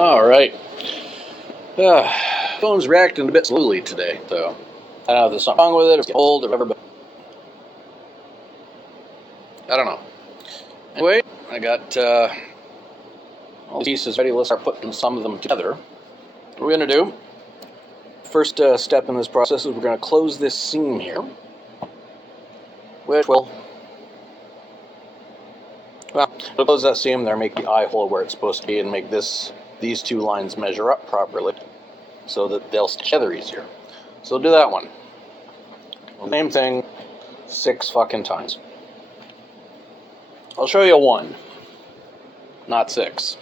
All right. Uh, Phone's reacting a bit slowly today, so I don't know if there's something wrong with it, if it's old or whatever, but I don't know. Anyway, I got all the pieces ready. Let's start putting some of them together. What we're going to do, first step in this process is we're going to close this seam here, which will, well, it'll close that seam there, make the eye hole where it's supposed to be, and make these two lines measure up properly so that they'll stitch together easier. So we'll do that one. Same thing 6 fucking times. I'll show you 1, not 6.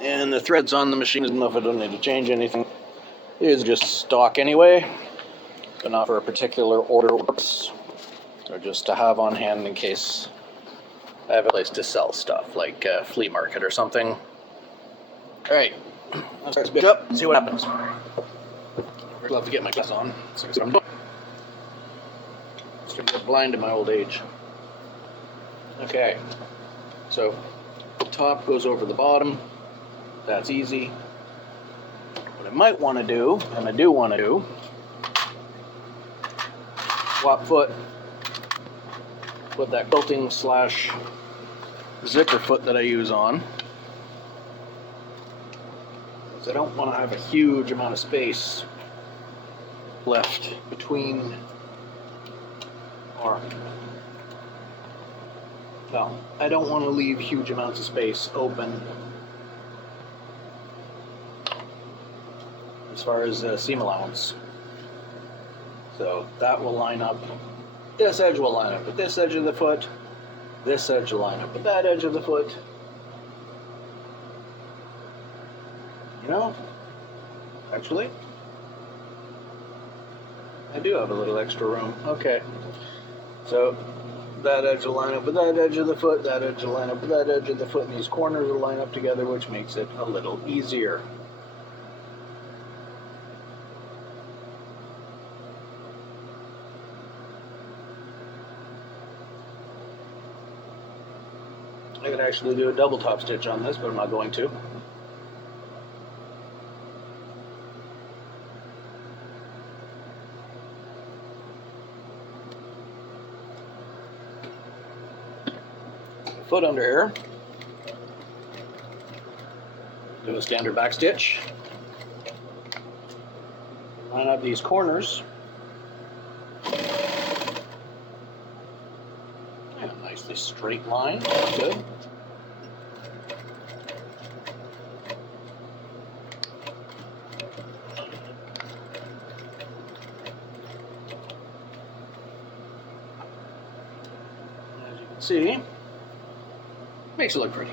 And the threads on the machine, enough I don't need to change anything. It is just stock anyway, but not for a particular order works, or just to have on hand in case I have a place to sell stuff, like a flea market or something. Alright, let's start this bitch up, see what happens. I'd love to get my glass on, see what I'm doing. Just gonna get blind in my old age. Okay, so the top goes over the bottom. That's easy. What I might want to do, and I do want to do, swap foot, put that quilting / zipper foot that I use on, because I don't want to have a huge amount of space left between, or, well, I don't want to leave huge amounts of space open as far as seam allowance. So that will line up, this edge will line up with this edge of the foot, this edge will line up with that edge of the foot. You know, actually, I do have a little extra room. Okay, so that edge will line up with that edge of the foot, that edge will line up with that edge of the foot, and these corners will line up together, which makes it a little easier. I could actually do a double top stitch on this, but I'm not going to. Foot under here. Do a standard back stitch. Line up these corners. Yeah, nicely straight line. Good. As you can see, makes it look pretty.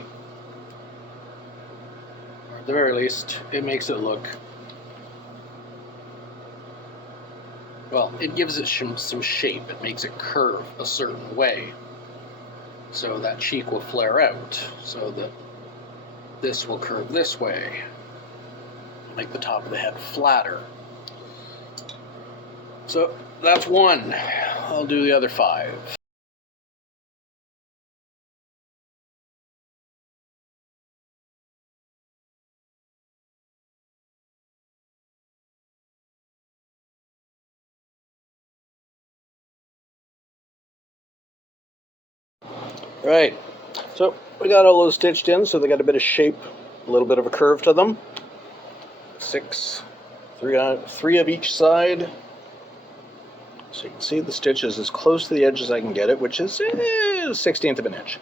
Or at the very least, it makes it look, well, it gives it some shape. It makes it curve a certain way. So that cheek will flare out, so that this will curve this way. Make the top of the head flatter. So that's 1. I'll do the other 5. Right, so we got all those stitched in, so they got a bit of shape, a little bit of a curve to them. 6, 3 of each side. So you can see the stitch is as close to the edge as I can get it, which is 1/16 of an inch.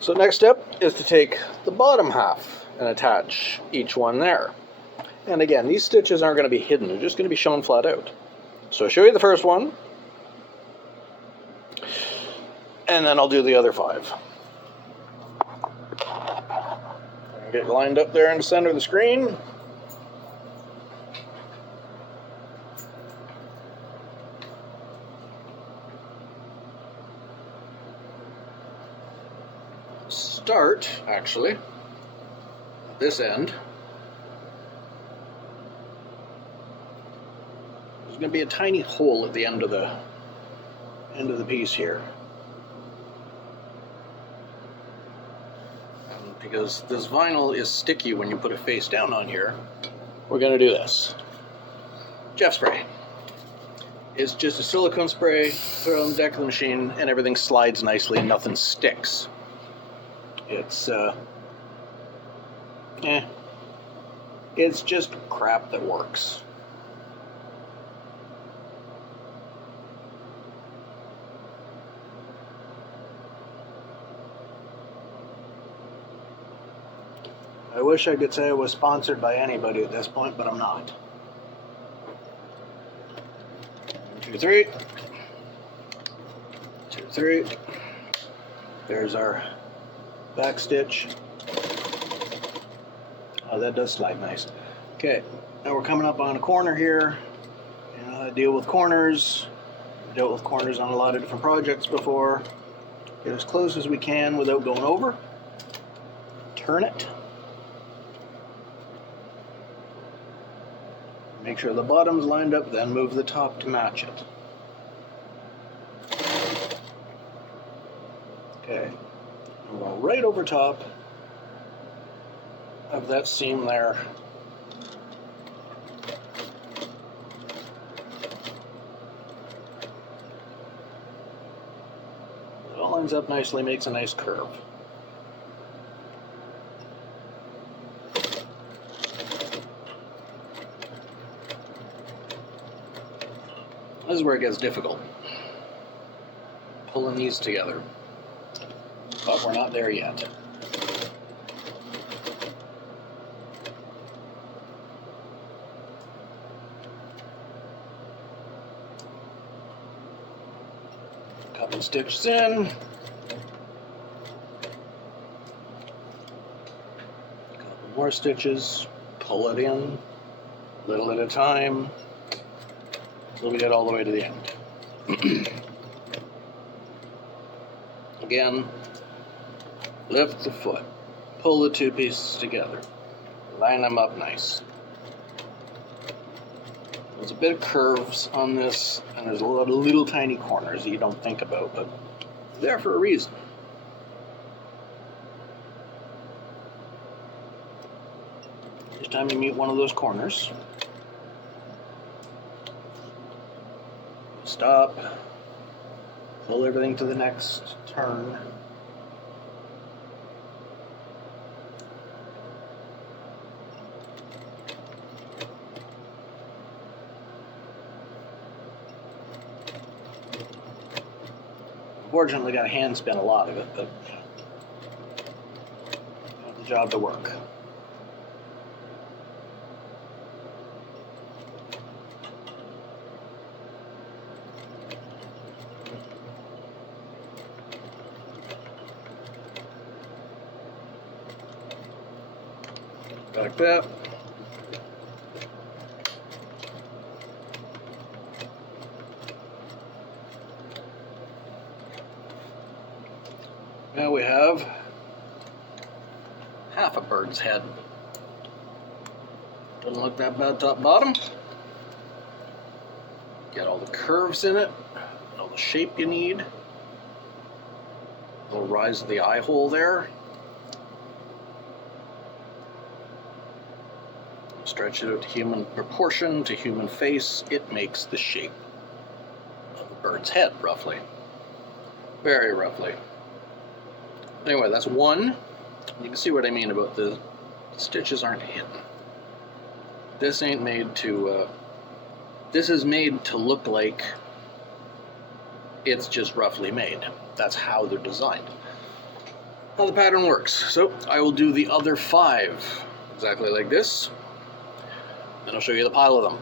So next step is to take the bottom half and attach each one there. And again, these stitches aren't going to be hidden, they're just going to be shown flat out. So I'll show you the first one, and then I'll do the other 5. Get lined up there in the center of the screen. Start, actually, at this end. There's going to be a tiny hole at the end of the piece here. because this vinyl is sticky when you put it face down on here, we're going to do this. Jeff spray. It's just a silicone spray, put it on the deck of the machine, and everything slides nicely and nothing sticks. It's, it's just crap that works. I wish I could say I was sponsored by anybody at this point, but I'm not. 1, 2, 3. 2, 3. There's our back stitch. Oh, that does slide nice. Okay, now we're coming up on a corner here. You know how to deal with corners. I've dealt with corners on a lot of different projects before. Get as close as we can without going over. Turn it. Make sure the bottom's lined up, then move the top to match it. Okay, and we'll go right over top of that seam there. It all lines up nicely, makes a nice curve. This is where it gets difficult, pulling these together, but we're not there yet. Couple stitches in, couple more stitches, pull it in, little at a time. So we get all the way to the end. Again, lift the foot, pull the two pieces together, line them up nice. There's a bit of curves on this, and there's a lot of little tiny corners that you don't think about, but they're there for a reason. Each time you meet one of those corners, stop, pull everything to the next turn. Unfortunately, got to hand spin a lot of it, but got the job to work. Like that. Now we have half a bird's head. Doesn't look that bad top bottom. Get all the curves in it, all the shape you need. A little rise of the eye hole there. Stretch it out to human proportion, to human face. It makes the shape of a bird's head, roughly. Very roughly. Anyway, that's one. You can see what I mean about the stitches aren't hidden. This ain't made to, this is made to look like it's just roughly made. That's how they're designed. How the pattern works. So I will do the other 5 exactly like this. Then I'll show you the pile of them.